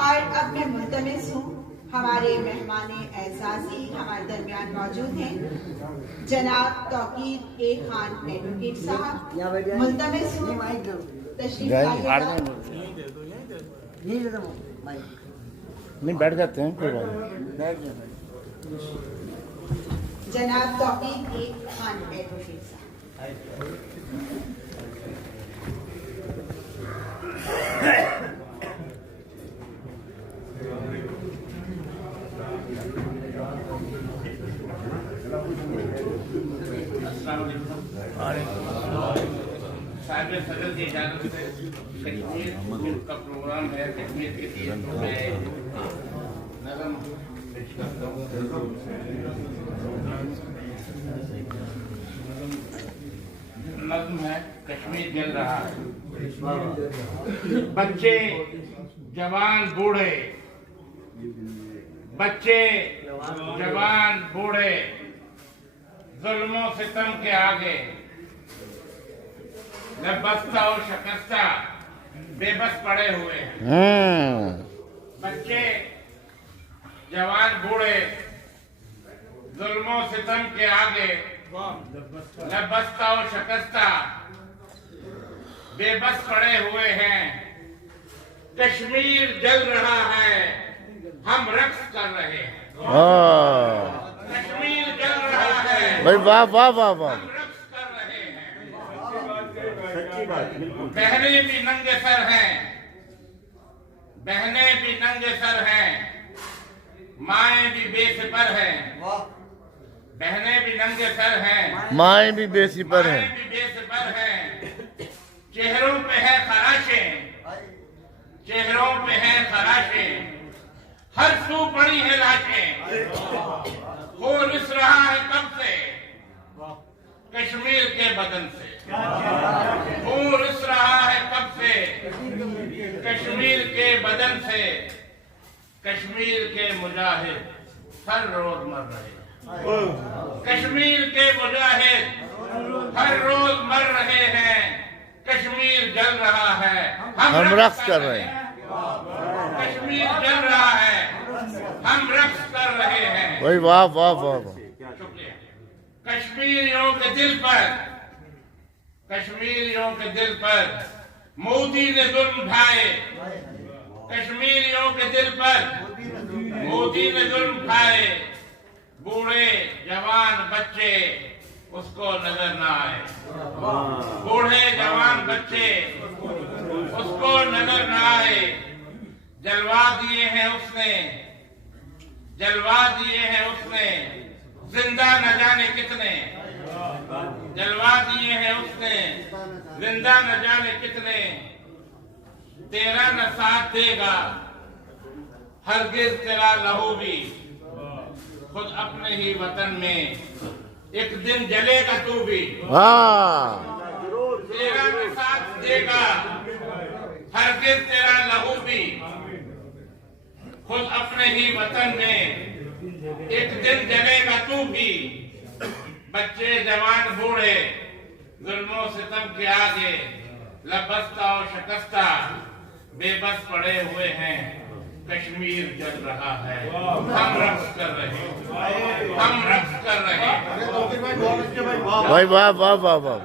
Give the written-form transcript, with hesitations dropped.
اور اب میں ملتمس ہوں ہمارے مہمان اعزازی ہمارے درمیان موجود ہیں جناب توقیر اے خان ایڈوکیٹ صاحب، ملتمس ہوں تشریف لائیے. نہیں بیٹھ جاتے ہیں کوئی بات نہیں. جناب توقیر اے خان ایڈوکیٹ صاحب. صاحب صدر کی اجازت سے کشمیر کا پروگرام ہے. کشمیر کے لیے میں نظم پیش کرتا ہوں. نظم ہے کشمیر جل رہا ہے. بچے جوان بوڑھے، بچے جوان بوڑھے ظلم و ستم کے آگے بستہ و شکستہ بے بس پڑے ہوئے ہیں. بچے جوان بوڑھے ظلم و ستم کے آگے بستہ و شکستہ بے بس پڑے ہوئے ہیں. کشمیر جل رہا ہے، ہم رقص کر رہے ہیں. کشمیر جل رہا ہے، بھائی واہ واہ واہ واہ. ہم رقص کر رہے ہیں. بہنیں بھی ننگے سر ہیں، بہنیں بھی ننگے سر ہیں، مائیں بھی بے سپر ہیں. بہنیں بھی ننگے سر ہیں، مائیں بھی بے سپر ہیں. مائیں بھی بے سپر ہیں. چہروں پہ ہے خراشیں، چہروں پہ ہیں خراشیں، ہر سو پڑی ہے لاشیں. خون رس رہا ہے کب سے کشمیر کے بدن سے. خون رس رہا ہے کب سے کشمیر کے بدن سے. کشمیر کے مجاہد ہر روز مر رہے ہیں. کشمیر کے مجاہد ہر روز مر رہے ہیں. کشمیر جل رہا ہے، ہم رقص کر رہے ہیں. کشمیر جل رہا ہے، ہم رقص کر رہے ہیں. بھائی واہ واہ واہ واہ. شکریہ. کشمیریوں کے دل پر، کشمیریوں کے دل پر مودی نے ظلم ڈھائے. کشمیریوں کے دل پر مودی نے ظلم ڈھائے. بوڑھے جوان بچے اس کو نظر نہ آئے. بوڑھے جوان بچے اس کو نظر نہ آئے. جلوا دیے ہیں اس نے، جلوا دیے ہیں اس نے زندہ نہ جانے کتنے. جلوا دیے ہیں اس نے زندہ نہ جانے کتنے. تیرا نہ ساتھ دے گا ہرگز تیرا لہو بھی. خود اپنے ہی وطن میں ایک دن جلے گا تو بھی. تیرا نہ ساتھ دے گا ہرگز تیرا لہو بھی. خود اپنے ہی وطن میں ایک دن جلے گا تو بھی. بچے جوان بوڑھے ظلم و ستم کے آگے لبستہ و شکستہ بے بس پڑے ہوئے ہیں. کشمیر جل رہا ہے، ہم رقص کر رہے ہیں. ہم رقص کر رہے ہیں. بھائی واہ واہ واہ واہ.